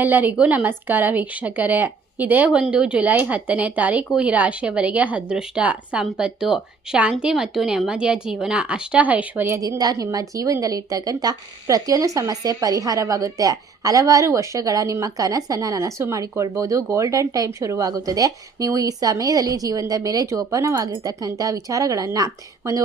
ಎಲ್ಲರಿಗೂ ನಮಸ್ಕಾರ ವೀಕ್ಷಕರೇ. ಇದೇ ಒಂದು ಜುಲೈ 10ನೇ ತಾರೀಕು ಈ ರಾಶಿಯವರಿಗೆ ಅದೃಷ್ಟ, ಸಂಪತ್ತು, ಶಾಂತಿ ಮತ್ತು ನೆಮ್ಮದಿಯ ಜೀವನ, ಅಷ್ಟ ಐಶ್ವರ್ಯದಿಂದ ನಿಮ್ಮ ಜೀವನದಲ್ಲಿ ಇರ್ತಕ್ಕಂಥ ಪ್ರತಿಯೊಂದು ಸಮಸ್ಯೆ ಪರಿಹಾರವಾಗುತ್ತೆ. ಹಲವಾರು ವರ್ಷಗಳ ನಿಮ್ಮ ಕನಸನ್ನು ನನಸು ಮಾಡಿಕೊಳ್ಬೋದು. ಗೋಲ್ಡನ್ ಟೈಮ್ ಶುರುವಾಗುತ್ತದೆ. ನೀವು ಈ ಸಮಯದಲ್ಲಿ ಜೀವನದ ಮೇಲೆ ಜೋಪಾನವಾಗಿರ್ತಕ್ಕಂಥ ವಿಚಾರಗಳನ್ನು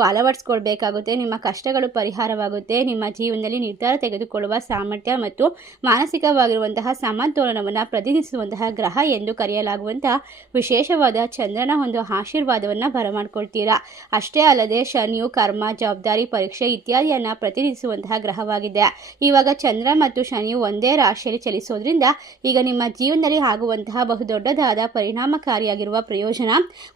ಅಳವಡಿಸ್ಕೊಳ್ಬೇಕಾಗುತ್ತೆ. ನಿಮ್ಮ ಕಷ್ಟಗಳು ಪರಿಹಾರವಾಗುತ್ತೆ. ನಿಮ್ಮ ಜೀವನದಲ್ಲಿ ನಿರ್ಧಾರ ತೆಗೆದುಕೊಳ್ಳುವ ಸಾಮರ್ಥ್ಯ ಮತ್ತು ಮಾನಸಿಕವಾಗಿರುವಂತಹ ಸಮತೋಲನವನ್ನು ಪ್ರತಿನಿಧಿಸುವಂತಹ ಗ್ರಹ ಎಂದು ಕರೆಯಲಾಗುವಂತಹ ವಿಶೇಷವಾದ ಚಂದ್ರನ ಒಂದು ಆಶೀರ್ವಾದವನ್ನು ಬರಮಾಡ್ಕೊಳ್ತೀರಾ. ಅಷ್ಟೇ ಅಲ್ಲದೆ ಶನಿಯು ಕರ್ಮ, ಜವಾಬ್ದಾರಿ, ಪರೀಕ್ಷೆ ಇತ್ಯಾದಿಯನ್ನು ಪ್ರತಿನಿಧಿಸುವಂತಹ ಗ್ರಹವಾಗಿದೆ. ಇವಾಗ ಚಂದ್ರ ಮತ್ತು ಶನಿಯು ಒಂದೇ ರಾಶಿಯಲ್ಲಿ ಚಲಿಸೋದ್ರಿಂದ ಈಗ ನಿಮ್ಮ ಜೀವನದಲ್ಲಿ ಆಗುವಂತಹ ಬಹುದೊಡ್ಡದಾದ ಪರಿಣಾಮಕಾರಿಯಾಗಿರುವ ಪ್ರಯೋಜನ,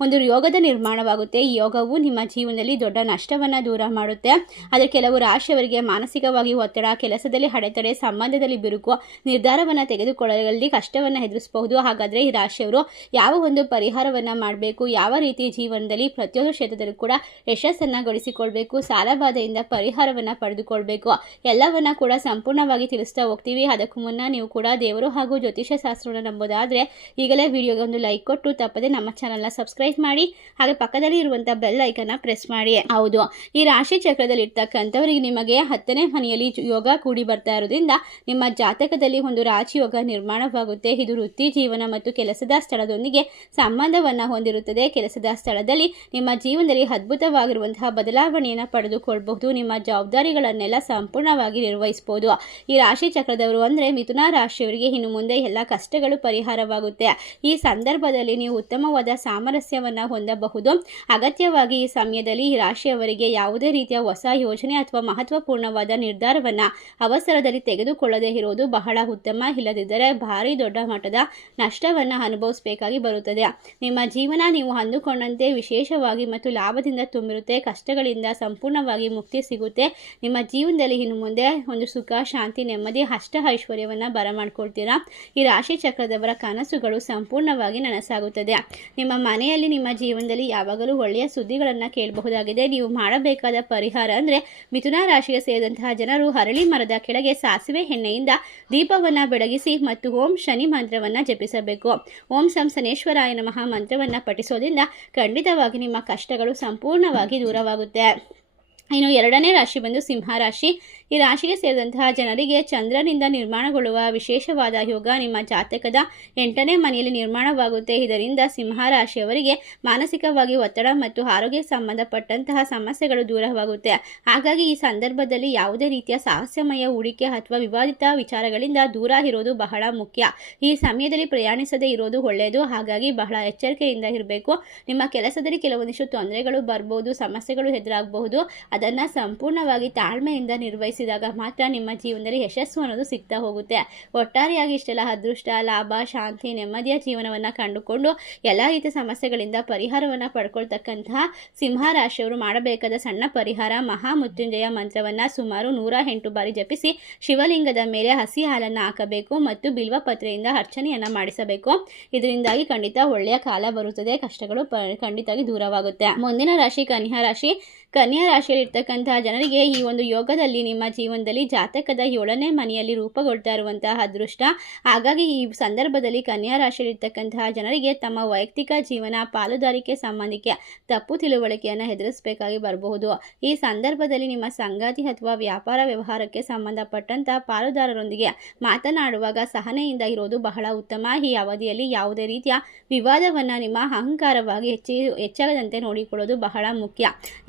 ಒಂದು ಯೋಗದ ನಿರ್ಮಾಣವಾಗುತ್ತೆ. ಈ ಯೋಗವು ನಿಮ್ಮ ಜೀವನದಲ್ಲಿ ದೊಡ್ಡ ನಷ್ಟವನ್ನು ದೂರ ಮಾಡುತ್ತೆ. ಆದರೆ ಕೆಲವು ರಾಶಿಯವರಿಗೆ ಮಾನಸಿಕವಾಗಿ ಒತ್ತಡ, ಕೆಲಸದಲ್ಲಿ ಅಡೆತಡೆ, ಸಂಬಂಧದಲ್ಲಿ ಬಿರುಕು, ನಿರ್ಧಾರವನ್ನು ತೆಗೆದುಕೊಳ್ಳಲು ಕಷ್ಟವನ್ನು ಎದುರಿಸಬಹುದು. ಹಾಗಾದರೆ ಈ ರಾಶಿಯವರು ಯಾವ ಒಂದು ಪರಿಹಾರವನ್ನು ಮಾಡಬೇಕು, ಯಾವ ರೀತಿ ಜೀವನದಲ್ಲಿ ಪ್ರತಿಯೊಂದು ಕ್ಷೇತ್ರದಲ್ಲೂ ಕೂಡ ಯಶಸ್ಸನ್ನು ಗಳಿಸಿಕೊಳ್ಬೇಕು, ಸಾಲಬಾಧೆಯಿಂದ ಪರಿಹಾರವನ್ನು ಪಡೆದುಕೊಳ್ಬೇಕು, ಎಲ್ಲವನ್ನ ಕೂಡ ಸಂಪೂರ್ಣವಾಗಿ ತಿಳಿಸ್ತಾ ಹೋಗ್ತೀವಿ. ಅದಕ್ಕೂ ಮುನ್ನ ನೀವು ಕೂಡ ದೇವರು ಹಾಗೂ ಜ್ಯೋತಿಷ್ಯ ಶಾಸ್ತ್ರವನ್ನು ನಂಬೋದಾದರೆ ಈಗಲೇ ವಿಡಿಯೋಗೆ ಒಂದು ಲೈಕ್ ಕೊಟ್ಟು ತಪ್ಪದೆ ನಮ್ಮ ಚಾನಲ್ನ ಸಬ್ಸ್ಕ್ರೈಬ್ ಮಾಡಿ, ಹಾಗೆ ಪಕ್ಕದಲ್ಲಿ ಇರುವಂಥ ಬೆಲ್ ಐಕನ್ನ ಪ್ರೆಸ್ ಮಾಡಿ. ಹೌದು, ಈ ರಾಶಿ ಚಕ್ರದಲ್ಲಿ ಇರ್ತಕ್ಕಂಥವರಿಗೆ ನಿಮಗೆ 10ನೇ ಮನೆಯಲ್ಲಿ ಯೋಗ ಕೂಡಿ ಬರ್ತಾ ಇರೋದ್ರಿಂದ ನಿಮ್ಮ ಜಾತಕದಲ್ಲಿ ಒಂದು ರಾಜಯೋಗ ನಿರ್ಮಾಣವಾಗುತ್ತೆ. ಇದು ವೃತ್ತಿ ಜೀವನ ಮತ್ತು ಕೆಲಸದ ಸ್ಥಳದೊಂದಿಗೆ ಸಂಬಂಧವನ್ನು ಹೊಂದಿರುತ್ತದೆ. ಕೆಲಸದ ಸ್ಥಳದಲ್ಲಿ ನಿಮ್ಮ ಜೀವನದಲ್ಲಿ ಅದ್ಭುತವಾಗಿರುವಂತಹ ಬದಲಾವಣೆಯನ್ನು ಪಡೆದುಕೊಳ್ಳಬಹುದು. ನಿಮ್ಮ ಜವಾಬ್ದಾರಿಗಳನ್ನೆಲ್ಲ ಸಂಪೂರ್ಣವಾಗಿ ನಿರ್ವಹಿಸಬಹುದು. ಈ ರಾಶಿ ಚಕ್ರದವರು ಅಂದರೆ ಮಿಥುನ ರಾಶಿಯವರಿಗೆ ಇನ್ನು ಮುಂದೆ ಎಲ್ಲ ಕಷ್ಟಗಳು ಪರಿಹಾರವಾಗುತ್ತೆ. ಈ ಸಂದರ್ಭದಲ್ಲಿ ನೀವು ಉತ್ತಮವಾದ ಸಾಮರಸ್ಯವನ್ನು ಹೊಂದಬಹುದು. ಅಗತ್ಯವಾಗಿ ಈ ಸಮಯದಲ್ಲಿ ಈ ರಾಶಿಯವರಿಗೆ ಯಾವುದೇ ರೀತಿಯ ಹೊಸ ಯೋಜನೆ ಅಥವಾ ಮಹತ್ವಪೂರ್ಣವಾದ ನಿರ್ಧಾರವನ್ನು ಅವಸರದಲ್ಲಿ ತೆಗೆದುಕೊಳ್ಳದೇ ಇರುವುದು ಬಹಳ ಉತ್ತಮ. ಇಲ್ಲದಿದ್ದರೆ ಭಾರಿ ದೊಡ್ಡ ಮಟ್ಟದ ನಷ್ಟವನ್ನು ಅನುಭವಿಸಬೇಕಾಗಿ ಬರುತ್ತದೆ. ನಿಮ್ಮ ಜೀವನ ನೀವು ಅಂದುಕೊಂಡಂತೆ ವಿಶೇಷವಾಗಿ ಮತ್ತು ಲಾಭದಿಂದ ತುಂಬಿರುತ್ತೆ. ಕಷ್ಟಗಳಿಂದ ಸಂಪೂರ್ಣವಾಗಿ ಮುಕ್ತಿ ಸಿಗುತ್ತೆ. ನಿಮ್ಮ ಜೀವನದಲ್ಲಿ ಇನ್ನು ಮುಂದೆ ಒಂದು ಸುಖ, ಶಾಂತಿ, ನೆಮ್ಮದಿ, ಅಷ್ಟ ಐಶ್ವರ್ಯವನ್ನು ಬರಮಾಡ್ಕೊಳ್ತೀರಾ. ಈ ರಾಶಿ ಚಕ್ರದವರ ಕನಸುಗಳು ಸಂಪೂರ್ಣವಾಗಿ ನನಸಾಗುತ್ತದೆ. ನಿಮ್ಮ ಮನೆಯಲ್ಲಿ, ನಿಮ್ಮ ಜೀವನದಲ್ಲಿ ಯಾವಾಗಲೂ ಒಳ್ಳೆಯ ಸುದ್ದಿಗಳನ್ನು ಕೇಳಬಹುದಾಗಿದೆ. ನೀವು ಮಾಡಬೇಕಾದ ಪರಿಹಾರ ಅಂದರೆ ಮಿಥುನ ರಾಶಿಗೆ ಸೇರಿದಂತಹ ಜನರು ಅರಳಿ ಮರದ ಕೆಳಗೆ ಸಾಸಿವೆ ಎಣ್ಣೆಯಿಂದ ದೀಪವನ್ನು ಬೆಳಗಿಸಿ ಮತ್ತು ಓಂ ಶನಿ ಮಂತ್ರವನ್ನು ಜಪಿಸಬೇಕು. ಓಂ ಸಂ ಶನೇಶ್ವರಾಯ ನಮಃ ಮಂತ್ರವನ್ನು ಪಠಿಸೋದ್ರಿಂದ ಖಂಡಿತವಾಗಿ ನಿಮ್ಮ ಕಷ್ಟಗಳು ಸಂಪೂರ್ಣವಾಗಿ ದೂರವಾಗುತ್ತೆ. ಇನ್ನು 2ನೇ ರಾಶಿ ಬಂದು ಸಿಂಹ ರಾಶಿ. ಈ ರಾಶಿಗೆ ಸೇರಿದಂತಹ ಜನರಿಗೆ ಚಂದ್ರನಿಂದ ನಿರ್ಮಾಣಗೊಳ್ಳುವ ವಿಶೇಷವಾದ ಯೋಗ ನಿಮ್ಮ ಜಾತಕದ 8ನೇ ಮನೆಯಲ್ಲಿ ನಿರ್ಮಾಣವಾಗುತ್ತೆ. ಇದರಿಂದ ಸಿಂಹ ರಾಶಿಯವರಿಗೆ ಮಾನಸಿಕವಾಗಿ ಒತ್ತಡ ಮತ್ತು ಆರೋಗ್ಯಕ್ಕೆ ಸಂಬಂಧಪಟ್ಟಂತಹ ಸಮಸ್ಯೆಗಳು ದೂರವಾಗುತ್ತೆ. ಹಾಗಾಗಿ ಈ ಸಂದರ್ಭದಲ್ಲಿ ಯಾವುದೇ ರೀತಿಯ ಸಾಹಸ್ಯಮಯ ಹೂಡಿಕೆ ಅಥವಾ ವಿವಾದಿತ ವಿಚಾರಗಳಿಂದ ದೂರ ಇರೋದು ಬಹಳ ಮುಖ್ಯ. ಈ ಸಮಯದಲ್ಲಿ ಪ್ರಯಾಣಿಸದೇ ಇರೋದು ಒಳ್ಳೆಯದು. ಹಾಗಾಗಿ ಬಹಳ ಎಚ್ಚರಿಕೆಯಿಂದ ಇರಬೇಕು. ನಿಮ್ಮ ಕೆಲಸದಲ್ಲಿ ಕೆಲವೊಂದಿಷ್ಟು ತೊಂದರೆಗಳು ಬರ್ಬೋದು, ಸಮಸ್ಯೆಗಳು ಎದುರಾಗಬಹುದು. ಅದನ್ನು ಸಂಪೂರ್ಣವಾಗಿ ತಾಳ್ಮೆಯಿಂದ ನಿರ್ವಹಿಸಿದಾಗ ಮಾತ್ರ ನಿಮ್ಮ ಜೀವನದಲ್ಲಿ ಯಶಸ್ಸು ಅನ್ನೋದು ಸಿಗ್ತಾ ಹೋಗುತ್ತೆ. ಒಟ್ಟಾರೆಯಾಗಿ ಇಷ್ಟೆಲ್ಲ ಅದೃಷ್ಟ, ಲಾಭ, ಶಾಂತಿ, ನೆಮ್ಮದಿಯ ಜೀವನವನ್ನು ಕಂಡುಕೊಂಡು ಎಲ್ಲ ರೀತಿಯ ಸಮಸ್ಯೆಗಳಿಂದ ಪರಿಹಾರವನ್ನು ಪಡ್ಕೊಳ್ತಕ್ಕಂತಹ ಸಿಂಹ ರಾಶಿಯವರು ಮಾಡಬೇಕಾದ ಸಣ್ಣ ಪರಿಹಾರ, ಮಹಾಮೃತ್ಯುಂಜಯ ಮಂತ್ರವನ್ನು ಸುಮಾರು 108 ಬಾರಿ ಜಪಿಸಿ ಶಿವಲಿಂಗದ ಮೇಲೆ ಹಸಿ ಹಾಲನ್ನು ಹಾಕಬೇಕು ಮತ್ತು ಬಿಲ್ವಪತ್ರೆಯಿಂದ ಅರ್ಚನೆಯನ್ನು ಮಾಡಿಸಬೇಕು. ಇದರಿಂದಾಗಿ ಖಂಡಿತ ಒಳ್ಳೆಯ ಕಾಲ ಬರುತ್ತದೆ. ಕಷ್ಟಗಳು ಖಂಡಿತವಾಗಿ ದೂರವಾಗುತ್ತೆ. ಮುಂದಿನ ರಾಶಿ ಕನ್ಯಾ ರಾಶಿ. ಕನ್ಯಾ ರಾಶಿಯಲ್ಲಿ ಇರ್ತಕ್ಕಂತಹ ಜನರಿಗೆ ಈ ಒಂದು ಯೋಗದಲ್ಲಿ ನಿಮ್ಮ ಜೀವನದಲ್ಲಿ ಜಾತಕದ 7ನೇ ಮನೆಯಲ್ಲಿ ರೂಪುಗೊಳ್ತಾ ಇರುವಂತಹ ಅದೃಷ್ಟ. ಹಾಗಾಗಿ ಈ ಸಂದರ್ಭದಲ್ಲಿ ಕನ್ಯಾ ರಾಶಿಯಲ್ಲಿ ಇರ್ತಕ್ಕಂತಹ ಜನರಿಗೆ ತಮ್ಮ ವೈಯಕ್ತಿಕ ಜೀವನ, ಪಾಲುದಾರಿಕೆ ಸಂಬಂಧಿಕೆ ತಪ್ಪು ತಿಳುವಳಿಕೆಯನ್ನು ಎದುರಿಸಬೇಕಾಗಿ ಬರಬಹುದು. ಈ ಸಂದರ್ಭದಲ್ಲಿ ನಿಮ್ಮ ಸಂಗಾತಿ ಅಥವಾ ವ್ಯಾಪಾರ ವ್ಯವಹಾರಕ್ಕೆ ಸಂಬಂಧಪಟ್ಟಂತಹ ಪಾಲುದಾರರೊಂದಿಗೆ ಮಾತನಾಡುವಾಗ ಸಹನೆಯಿಂದ ಇರೋದು ಬಹಳ ಉತ್ತಮ. ಈ ಅವಧಿಯಲ್ಲಿ ಯಾವುದೇ ರೀತಿಯ ವಿವಾದವನ್ನು ನಿಮ್ಮ ಅಹಂಕಾರವಾಗಿ ಹೆಚ್ಚಾಗದಂತೆ ನೋಡಿಕೊಳ್ಳೋದು ಬಹಳ ಮುಖ್ಯ.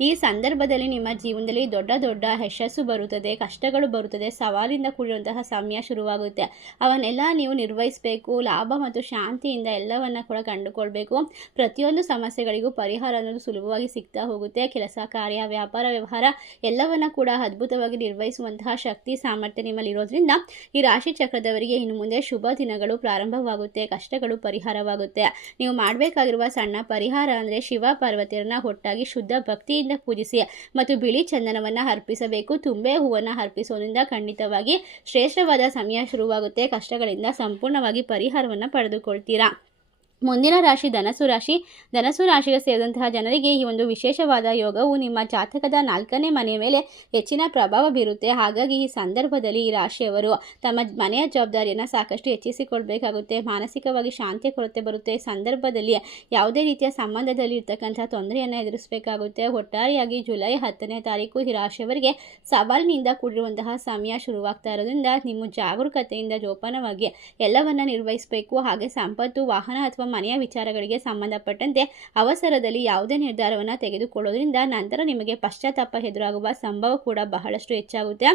ಈ ಸಂದರ್ಭದಲ್ಲಿ ನಿಮ್ಮ ಜೀವನದಲ್ಲಿ ದೊಡ್ಡ ದೊಡ್ಡ ಯಶಸ್ಸು ಬರುತ್ತದೆ, ಕಷ್ಟಗಳು ಬರುತ್ತದೆ, ಸವಾಲಿಂದ ಕೂಡಿರುವಂತಹ ಸಮಯ ಶುರುವಾಗುತ್ತೆ. ಅವನ್ನೆಲ್ಲ ನೀವು ನಿರ್ವಹಿಸಬೇಕು. ಲಾಭ ಮತ್ತು ಶಾಂತಿಯಿಂದ ಎಲ್ಲವನ್ನ ಕೂಡ ಕಂಡುಕೊಳ್ಬೇಕು. ಪ್ರತಿಯೊಂದು ಸಮಸ್ಯೆಗಳಿಗೂ ಪರಿಹಾರ ಅನ್ನೋದು ಸುಲಭವಾಗಿ ಸಿಗ್ತಾ ಹೋಗುತ್ತೆ. ಕೆಲಸ, ಕಾರ್ಯ, ವ್ಯಾಪಾರ, ವ್ಯವಹಾರ ಎಲ್ಲವನ್ನ ಕೂಡ ಅದ್ಭುತವಾಗಿ ನಿರ್ವಹಿಸುವಂತಹ ಶಕ್ತಿ, ಸಾಮರ್ಥ್ಯ ನಿಮ್ಮಲ್ಲಿ ಇರೋದ್ರಿಂದ ಈ ರಾಶಿ ಚಕ್ರದವರಿಗೆ ಇನ್ನು ಮುಂದೆ ಶುಭ ದಿನಗಳು ಪ್ರಾರಂಭವಾಗುತ್ತೆ. ಕಷ್ಟಗಳು ಪರಿಹಾರವಾಗುತ್ತೆ. ನೀವು ಮಾಡಬೇಕಾಗಿರುವ ಸಣ್ಣ ಪರಿಹಾರ ಅಂದರೆ ಶಿವ ಪಾರ್ವತಿಯರನ್ನ ಒಟ್ಟಾಗಿ ಶುದ್ಧ ಭಕ್ತಿಯಿಂದ ಪೂಜಿಸಿ ಮತ್ತು ಬಿಳಿ ಚಂದನವನ್ನು ಅರ್ಪಿಸಬೇಕು. ತುಂಬೆ ಹೂವನ್ನು ಅರ್ಪಿಸೋದ್ರಿಂದ ಖಂಡಿತವಾಗಿ ಶ್ರೇಷ್ಠವಾದ ಸಮಯ ಶುರುವಾಗುತ್ತೆ. ಕಷ್ಟಗಳಿಂದ ಸಂಪೂರ್ಣವಾಗಿ ಪರಿಹಾರವನ್ನು ಪಡೆದುಕೊಳ್ತೀರಾ. ಮುಂದಿನ ರಾಶಿ ಧನಸ್ಸು ರಾಶಿ. ಧನಸ್ಸು ರಾಶಿಗೆ ಸೇರಿದಂತಹ ಜನರಿಗೆ ಈ ಒಂದು ವಿಶೇಷವಾದ ಯೋಗವು ನಿಮ್ಮ ಜಾತಕದ 4ನೇ ಮನೆಯ ಮೇಲೆ ಹೆಚ್ಚಿನ ಪ್ರಭಾವ ಬೀರುತ್ತೆ. ಹಾಗಾಗಿ ಈ ಸಂದರ್ಭದಲ್ಲಿ ಈ ರಾಶಿಯವರು ತಮ್ಮ ಮನೆಯ ಜವಾಬ್ದಾರಿಯನ್ನು ಸಾಕಷ್ಟು ಹೆಚ್ಚಿಸಿಕೊಳ್ಬೇಕಾಗುತ್ತೆ. ಮಾನಸಿಕವಾಗಿ ಶಾಂತಿ ಕೊರತೆ ಬರುತ್ತೆ. ಈ ಸಂದರ್ಭದಲ್ಲಿ ಯಾವುದೇ ರೀತಿಯ ಸಂಬಂಧದಲ್ಲಿ ಇರ್ತಕ್ಕಂಥ ತೊಂದರೆಯನ್ನು ಎದುರಿಸಬೇಕಾಗುತ್ತೆ. ಒಟ್ಟಾರೆಯಾಗಿ ಜುಲೈ 10ನೇ ತಾರೀಕು ಈ ರಾಶಿಯವರಿಗೆ ಸವಾಲಿನಿಂದ ಕೂಡಿರುವಂತಹ ಸಮಯ ಶುರುವಾಗ್ತಾ ಇರೋದ್ರಿಂದ ನಿಮ್ಮ ಜಾಗರೂಕತೆಯಿಂದ ಜೋಪಾನವಾಗಿ ಎಲ್ಲವನ್ನ ನಿರ್ವಹಿಸಬೇಕು. ಹಾಗೆ ಸಂಪತ್ತು, ವಾಹನ ಅಥವಾ ಮನೆಯ ವಿಚಾರಗಳಿಗೆ ಸಂಬಂಧಪಟ್ಟಂತೆ ಅವಸರದಲ್ಲಿ ಯಾವುದೇ ನಿರ್ಧಾರವನ್ನು ತೆಗೆದುಕೊಳ್ಳೋದ್ರಿಂದ ನಂತರ ನಿಮಗೆ ಪಶ್ಚಾತ್ತಾಪ ಎದುರಾಗುವ ಸಂಭವ ಕೂಡ ಬಹಳಷ್ಟು ಹೆಚ್ಚಾಗುತ್ತೆ.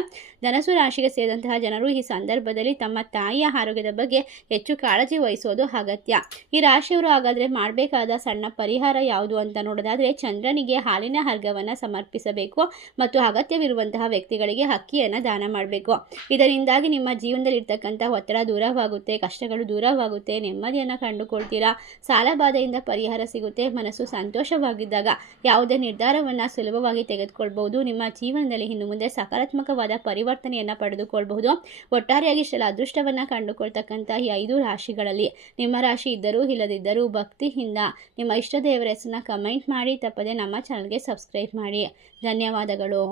ಧನಸ್ಸು ರಾಶಿಗೆ ಸೇರಿದಂತಹ ಜನರು ಈ ಸಂದರ್ಭದಲ್ಲಿ ತಮ್ಮ ತಾಯಿಯ ಆರೋಗ್ಯದ ಬಗ್ಗೆ ಹೆಚ್ಚು ಕಾಳಜಿ ವಹಿಸೋದು ಅಗತ್ಯ. ಈ ರಾಶಿಯವರು ಹಾಗಾದರೆ ಮಾಡಬೇಕಾದ ಸಣ್ಣ ಪರಿಹಾರ ಯಾವುದು ಅಂತ ನೋಡೋದಾದರೆ, ಚಂದ್ರನಿಗೆ ಹಾಲಿನ ಅರ್ಘ್ಯವನ್ನು ಸಮರ್ಪಿಸಬೇಕು ಮತ್ತು ಅಗತ್ಯವಿರುವಂತಹ ವ್ಯಕ್ತಿಗಳಿಗೆ ಅಕ್ಕಿಯನ್ನು ದಾನ ಮಾಡಬೇಕು. ಇದರಿಂದಾಗಿ ನಿಮ್ಮ ಜೀವನದಲ್ಲಿ ಇರ್ತಕ್ಕಂಥ ಒತ್ತಡ ದೂರವಾಗುತ್ತೆ, ಕಷ್ಟಗಳು ದೂರವಾಗುತ್ತೆ, ನೆಮ್ಮದಿಯನ್ನು ಕಂಡುಕೊಳ್ತೀರಾ, ಸಾಲಬಾಧೆಯಿಂದ ಪರಿಹಾರ ಸಿಗುತ್ತೆ. ಮನಸ್ಸು ಸಂತೋಷವಾಗಿದ್ದಾಗ ಯಾವುದೇ ನಿರ್ಧಾರವನ್ನು ಸುಲಭವಾಗಿ ತೆಗೆದುಕೊಳ್ಬಹುದು. ನಿಮ್ಮ ಜೀವನದಲ್ಲಿ ಇನ್ನು ಮುಂದೆ ಸಕಾರಾತ್ಮಕವಾದ ಪರಿವರ್ತನೆಯನ್ನು ಪಡೆದುಕೊಳ್ಳಬಹುದು. ಒಟ್ಟಾರೆಯಾಗಿ ಇಷ್ಟೆಲ್ಲ ಅದೃಷ್ಟವನ್ನು ಕಂಡುಕೊಳ್ತಕ್ಕಂಥ ಈ 5 ರಾಶಿಗಳಲ್ಲಿ ನಿಮ್ಮ ರಾಶಿ ಇದ್ದರೂ ಇಲ್ಲದಿದ್ದರೂ ಭಕ್ತಿಯಿಂದ ನಿಮ್ಮ ಇಷ್ಟ ದೇವರ ಹೆಸರನ್ನ ಕಮೆಂಟ್ ಮಾಡಿ. ತಪ್ಪದೆ ನಮ್ಮ ಚಾನಲ್ಗೆ ಸಬ್ಸ್ಕ್ರೈಬ್ ಮಾಡಿ. ಧನ್ಯವಾದಗಳು.